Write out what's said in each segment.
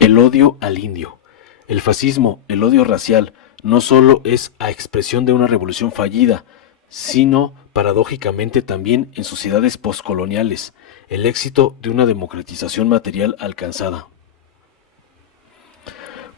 El odio al indio. El fascismo, el odio racial, no solo es a expresión de una revolución fallida, sino, paradójicamente también en sociedades postcoloniales, el éxito de una democratización material alcanzada.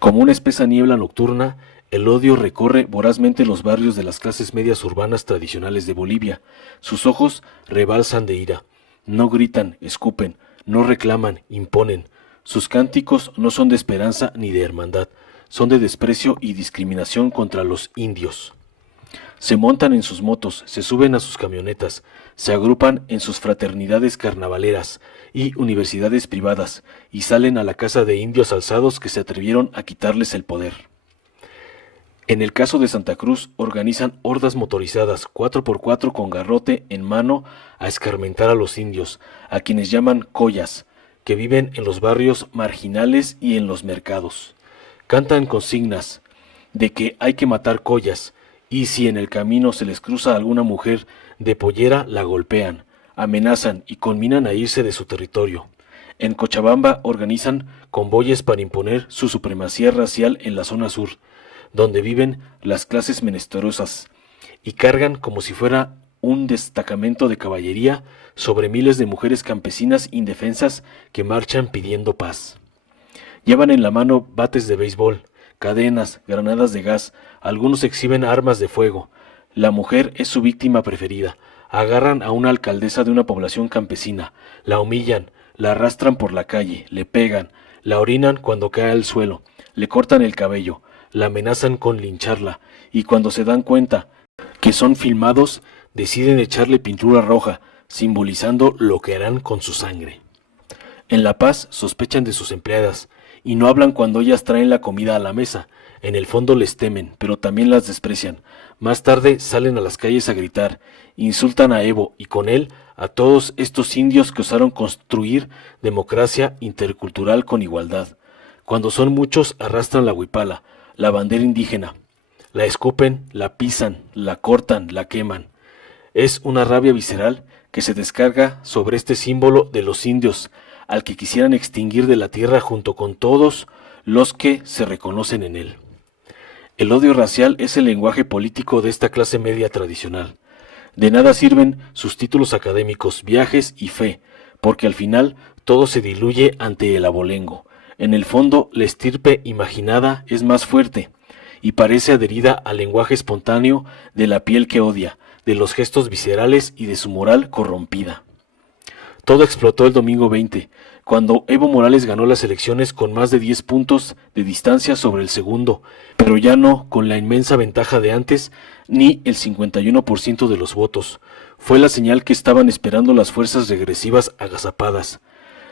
Como una espesa niebla nocturna, el odio recorre vorazmente los barrios de las clases medias urbanas tradicionales de Bolivia. Sus ojos rebalsan de ira. No gritan, escupen, no reclaman, imponen. Sus cánticos no son de esperanza ni de hermandad, son de desprecio y discriminación contra los indios. Se montan en sus motos, se suben a sus camionetas, se agrupan en sus fraternidades carnavaleras y universidades privadas y salen a la caza de indios alzados que se atrevieron a quitarles el poder. En el caso de Santa Cruz, organizan hordas motorizadas 4x4 con garrote en mano a escarmentar a los indios, a quienes llaman collas, que viven en los barrios marginales y en los mercados. Cantan consignas de que hay que matar collas, y si en el camino se les cruza alguna mujer de pollera, la golpean, amenazan y conminan a irse de su territorio. En Cochabamba organizan convoyes para imponer su supremacía racial en la zona sur, donde viven las clases menesterosas, y cargan como si fuera un destacamento de caballería sobre miles de mujeres campesinas indefensas que marchan pidiendo paz. Llevan en la mano bates de béisbol, cadenas, granadas de gas, algunos exhiben armas de fuego. La mujer es su víctima preferida. Agarran a una alcaldesa de una población campesina, la humillan, la arrastran por la calle, le pegan, la orinan cuando cae al suelo, le cortan el cabello, la amenazan con lincharla, y cuando se dan cuenta que son filmados, deciden echarle pintura roja, simbolizando lo que harán con su sangre. En La Paz sospechan de sus empleadas, y no hablan cuando ellas traen la comida a la mesa. En el fondo les temen, pero también las desprecian. Más tarde salen a las calles a gritar, insultan a Evo y con él a todos estos indios que osaron construir democracia intercultural con igualdad. Cuando son muchos arrastran la huipala, la bandera indígena. La escupen, la pisan, la cortan, la queman. Es una rabia visceral que se descarga sobre este símbolo de los indios, al que quisieran extinguir de la tierra junto con todos los que se reconocen en él. El odio racial es el lenguaje político de esta clase media tradicional. De nada sirven sus títulos académicos, viajes y fe, porque al final todo se diluye ante el abolengo. En el fondo, la estirpe imaginada es más fuerte y parece adherida al lenguaje espontáneo de la piel que odia, de los gestos viscerales y de su moral corrompida. Todo explotó el domingo 20, cuando Evo Morales ganó las elecciones con más de 10 puntos de distancia sobre el segundo, pero ya no con la inmensa ventaja de antes, ni el 51% de los votos. Fue la señal que estaban esperando las fuerzas regresivas agazapadas.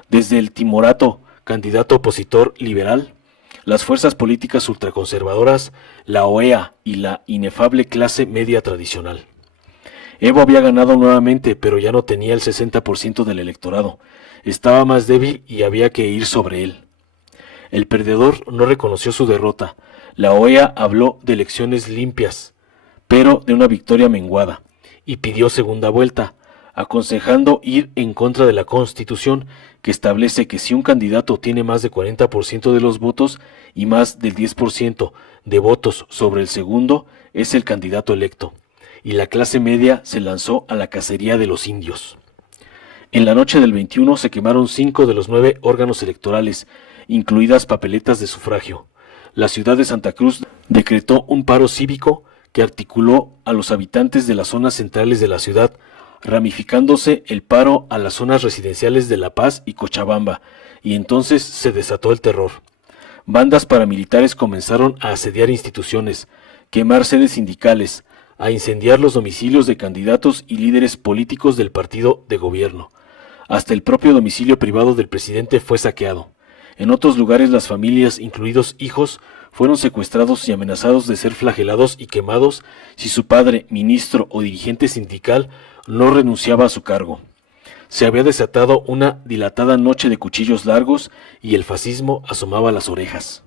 Desde el timorato candidato opositor liberal, las fuerzas políticas ultraconservadoras, la OEA y la inefable clase media tradicional. Evo había ganado nuevamente, pero ya no tenía el 60% del electorado. Estaba más débil y había que ir sobre él. El perdedor no reconoció su derrota. La OEA habló de elecciones limpias, pero de una victoria menguada, y pidió segunda vuelta, aconsejando ir en contra de la Constitución, que establece que si un candidato tiene más de 40% de los votos y más del 10% de votos sobre el segundo, es el candidato electo. Y la clase media se lanzó a la cacería de los indios. En la noche del 21 se quemaron 5 de los 9 órganos electorales, incluidas papeletas de sufragio. La ciudad de Santa Cruz decretó un paro cívico que articuló a los habitantes de las zonas centrales de la ciudad, ramificándose el paro a las zonas residenciales de La Paz y Cochabamba, y entonces se desató el terror. Bandas paramilitares comenzaron a asediar instituciones, quemar sedes sindicales, a incendiar los domicilios de candidatos y líderes políticos del partido de gobierno. Hasta el propio domicilio privado del presidente fue saqueado. En otros lugares las familias, incluidos hijos, fueron secuestrados y amenazados de ser flagelados y quemados si su padre, ministro o dirigente sindical no renunciaba a su cargo. Se había desatado una dilatada noche de cuchillos largos y el fascismo asomaba las orejas.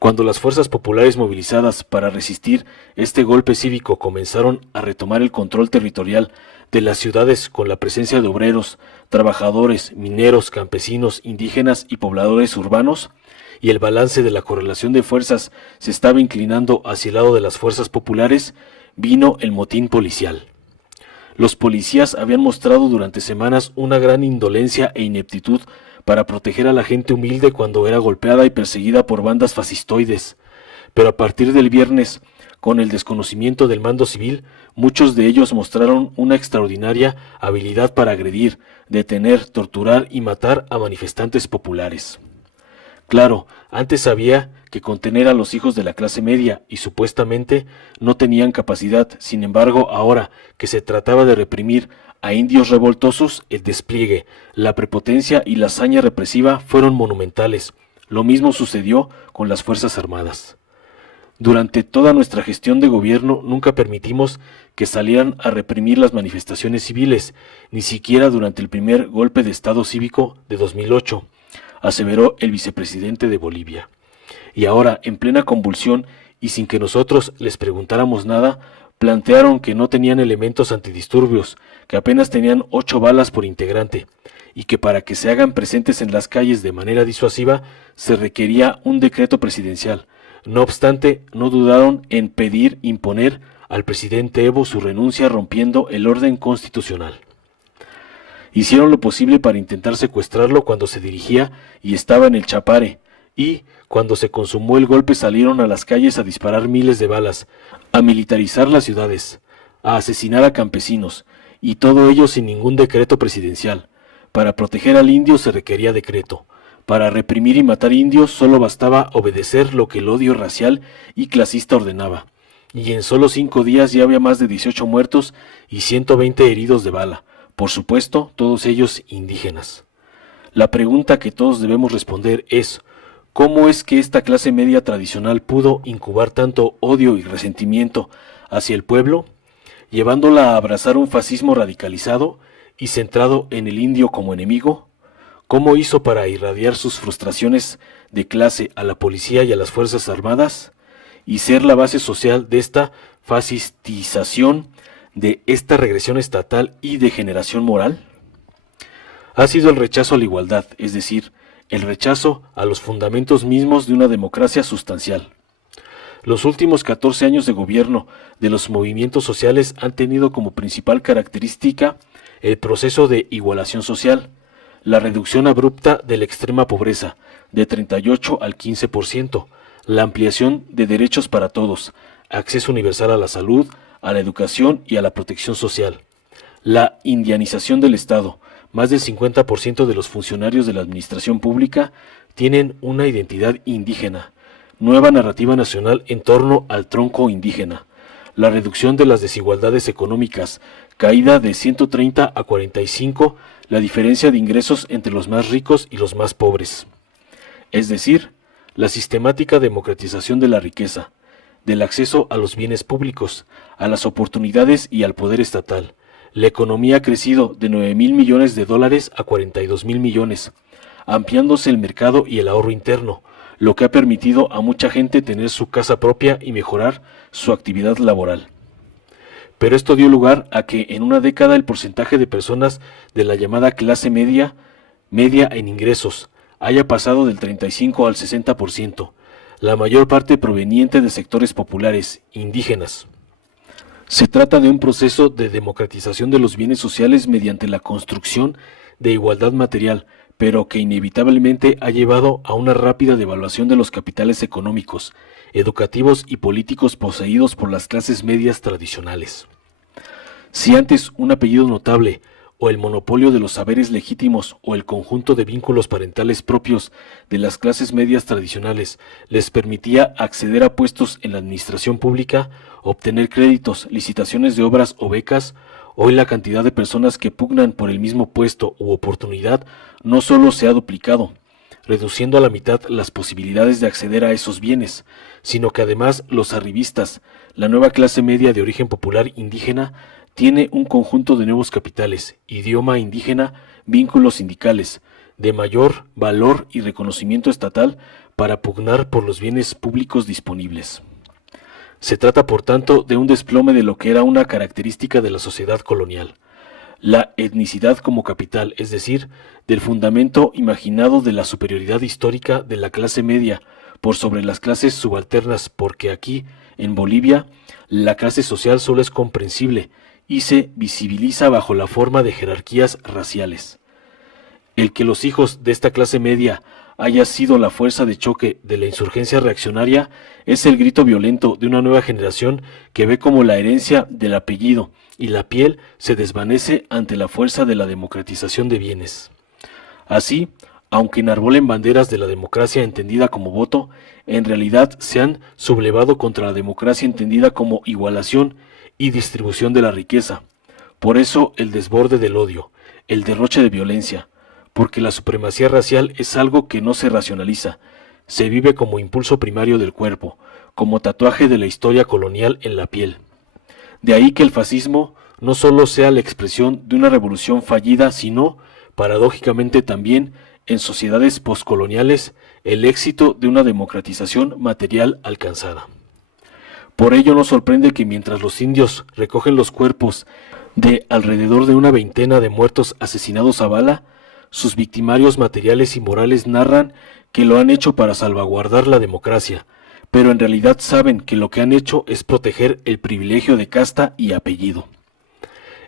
Cuando las fuerzas populares movilizadas para resistir este golpe cívico comenzaron a retomar el control territorial de las ciudades con la presencia de obreros, trabajadores, mineros, campesinos, indígenas y pobladores urbanos, y el balance de la correlación de fuerzas se estaba inclinando hacia el lado de las fuerzas populares, vino el motín policial. Los policías habían mostrado durante semanas una gran indolencia e ineptitud para proteger a la gente humilde cuando era golpeada y perseguida por bandas fascistoides. Pero a partir del viernes, con el desconocimiento del mando civil, muchos de ellos mostraron una extraordinaria habilidad para agredir, detener, torturar y matar a manifestantes populares. Claro, antes sabía que contener a los hijos de la clase media y supuestamente no tenían capacidad. Sin embargo, ahora que se trataba de reprimir a indios revoltosos, el despliegue, la prepotencia y la hazaña represiva fueron monumentales. Lo mismo sucedió con las Fuerzas Armadas. Durante toda nuestra gestión de gobierno nunca permitimos que salieran a reprimir las manifestaciones civiles, ni siquiera durante el primer golpe de Estado cívico de 2008, aseveró el vicepresidente de Bolivia. Y ahora, en plena convulsión y sin que nosotros les preguntáramos nada, plantearon que no tenían elementos antidisturbios, que apenas tenían 8 balas por integrante, y que para que se hagan presentes en las calles de manera disuasiva se requería un decreto presidencial. No obstante, no dudaron en pedir imponer al presidente Evo su renuncia rompiendo el orden constitucional. Hicieron lo posible para intentar secuestrarlo cuando se dirigía y estaba en el Chapare, y, cuando se consumó el golpe, salieron a las calles a disparar miles de balas, a militarizar las ciudades, a asesinar a campesinos, y todo ello sin ningún decreto presidencial. Para proteger al indio se requería decreto. Para reprimir y matar indios solo bastaba obedecer lo que el odio racial y clasista ordenaba. Y en solo 5 días ya había más de 18 muertos y 120 heridos de bala. Por supuesto, todos ellos indígenas. La pregunta que todos debemos responder es: ¿cómo es que esta clase media tradicional pudo incubar tanto odio y resentimiento hacia el pueblo, llevándola a abrazar un fascismo radicalizado y centrado en el indio como enemigo? ¿Cómo hizo para irradiar sus frustraciones de clase a la policía y a las Fuerzas Armadas y ser la base social de esta fascistización, de esta regresión estatal y degeneración moral? Ha sido el rechazo a la igualdad, es decir, el rechazo a los fundamentos mismos de una democracia sustancial. Los últimos 14 años de gobierno de los movimientos sociales han tenido como principal característica el proceso de igualación social, la reducción abrupta de la extrema pobreza, de 38 al 15%, la ampliación de derechos para todos, acceso universal a la salud, a la educación y a la protección social, la indianización del Estado. Más del 50% de los funcionarios de la administración pública tienen una identidad indígena, nueva narrativa nacional en torno al tronco indígena, la reducción de las desigualdades económicas, caída de 130 a 45 la diferencia de ingresos entre los más ricos y los más pobres. Es decir, la sistemática democratización de la riqueza, del acceso a los bienes públicos, a las oportunidades y al poder estatal. La economía ha crecido de 9.000 millones de dólares a 42.000 millones, ampliándose el mercado y el ahorro interno, lo que ha permitido a mucha gente tener su casa propia y mejorar su actividad laboral. Pero esto dio lugar a que en una década el porcentaje de personas de la llamada clase media en ingresos, haya pasado del 35 al 60%, la mayor parte proveniente de sectores populares, indígenas. Se trata de un proceso de democratización de los bienes sociales mediante la construcción de igualdad material, pero que inevitablemente ha llevado a una rápida devaluación de los capitales económicos, educativos y políticos poseídos por las clases medias tradicionales. Si antes un apellido notable, o el monopolio de los saberes legítimos, o el conjunto de vínculos parentales propios de las clases medias tradicionales les permitía acceder a puestos en la administración pública, obtener créditos, licitaciones de obras o becas, hoy la cantidad de personas que pugnan por el mismo puesto u oportunidad no solo se ha duplicado, reduciendo a la mitad las posibilidades de acceder a esos bienes, sino que además los arribistas, la nueva clase media de origen popular indígena, tiene un conjunto de nuevos capitales, idioma indígena, vínculos sindicales, de mayor valor y reconocimiento estatal para pugnar por los bienes públicos disponibles. Se trata, por tanto, de un desplome de lo que era una característica de la sociedad colonial, la etnicidad como capital, es decir, del fundamento imaginado de la superioridad histórica de la clase media por sobre las clases subalternas, porque aquí, en Bolivia, la clase social solo es comprensible y se visibiliza bajo la forma de jerarquías raciales. El que los hijos de esta clase media haya sido la fuerza de choque de la insurgencia reaccionaria es el grito violento de una nueva generación que ve como la herencia del apellido y la piel se desvanece ante la fuerza de la democratización de bienes. Así, aunque enarbolen banderas de la democracia entendida como voto, en realidad se han sublevado contra la democracia entendida como igualación y distribución de la riqueza. Por eso el desborde del odio, el derroche de violencia, porque la supremacía racial es algo que no se racionaliza, se vive como impulso primario del cuerpo, como tatuaje de la historia colonial en la piel. De ahí que el fascismo no solo sea la expresión de una revolución fallida, sino, paradójicamente también, en sociedades poscoloniales, el éxito de una democratización material alcanzada. Por ello no sorprende que mientras los indios recogen los cuerpos de alrededor de una veintena de muertos asesinados a bala, sus victimarios materiales y morales narran que lo han hecho para salvaguardar la democracia, pero en realidad saben que lo que han hecho es proteger el privilegio de casta y apellido.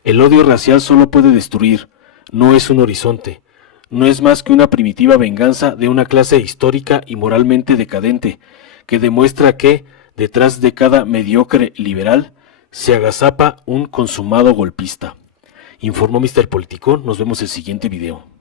El odio racial solo puede destruir, no es un horizonte, no es más que una primitiva venganza de una clase histórica y moralmente decadente, que demuestra que, detrás de cada mediocre liberal, se agazapa un consumado golpista. Informó Mr. Politicón, nos vemos en el siguiente video.